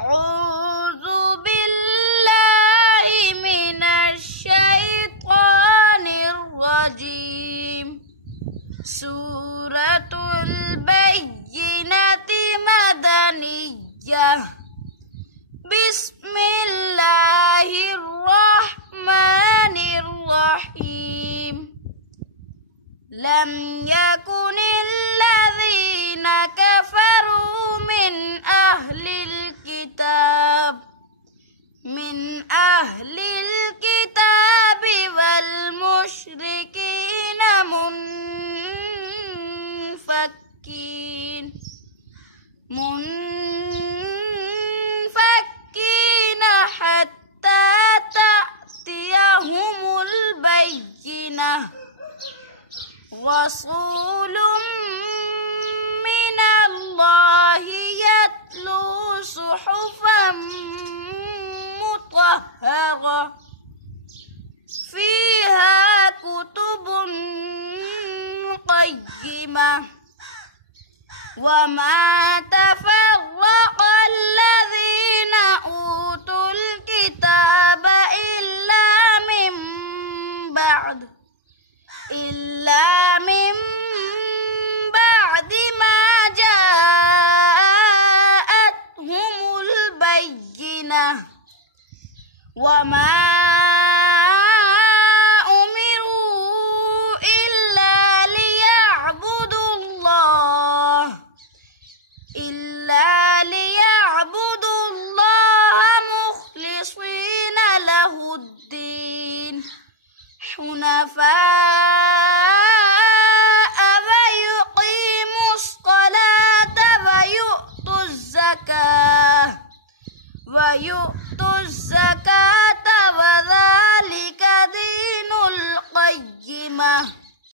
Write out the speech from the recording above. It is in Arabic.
أعوذ بالله من الشيطان الرجيم. سورة البينة مدنية. بسم الله الرحمن الرحيم. لم يكن الذين كفروا من أهل الكتاب والمشركين منفكين حتى تأتيهم البينة. رسول من الله يتلو صحفا مطهرة فيها كتب قيمة. وما تفرق الذين أوتوا الكتاب إلا من بعد ما جاءتهم البينة. وما أمروا إلا ليعبدوا الله مخلصين له الدين حنفاء ويقيموا الصلاة ويؤتوا الزكاة وذلك دين القيمة.